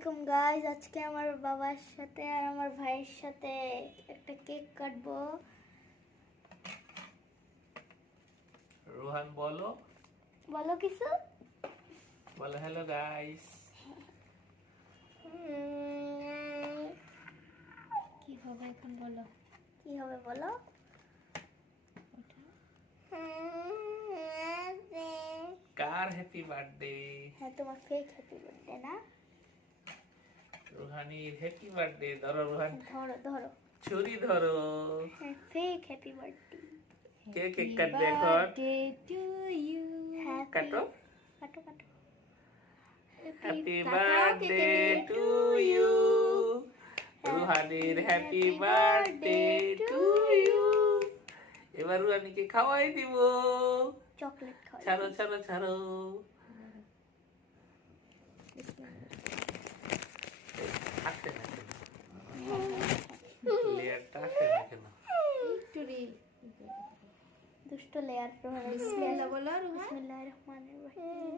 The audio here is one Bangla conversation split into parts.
আলাইকুম গাইজ আজকে আমার বাবার সাথে আর আমার ভাইয়ের সাথে একটা কেক কাটবো। রোহান বলো। বলো কিছু? বলো হ্যালো গাইস কি হবে এখন বলো? কি হবে বলো? কার হ্যাপি বার্থডে হ্যাঁ তোমার ফেক হ্যাপি বার্থডে না? রোহানির হ্যাপি বার্থডে ধরো রোহান। ধরো ধরো। ছুরি ধরো। হ্যাঁ ফেক হ্যাপি বার্থডে কে কেক কাটবে এখন হ্যাঁ কাটো। কাটো কাটো। হ্যাপি বার্থডে টু ইউ রুহানির হ্যাপি বার্থডে টু ইউ এবার রুহানিকে খাওয়াই দিব। চকলেট খাও ছাড়ো ছাড়ো ছাড়ো। লেয়ার বিসমিল্লাহ বলো রুহান বিসমিল্লাহির রহমানির রহিম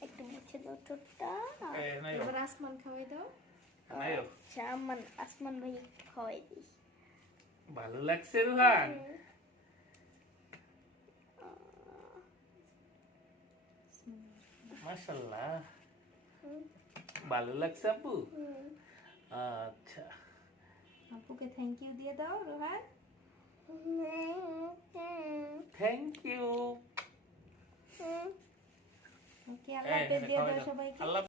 একটু মুছে দাও ঠোঁটটা এ, নাই ও, এবার আসমান খাওয়াই দাও আচ্ছা আমান আসমান ভাই একটু খাওয়াই দিই ভালো লাগছে রুহান মাশাল্লাহ ভালো লাগছে আপু আচ্ছা আপুকে থ্যাংক ইউ দিয়ে দাও রোহান থ্যাংক ইউ ওকে আল্লাহ হাফেজ দিয়ে দাও সবাইকে আল্লাহ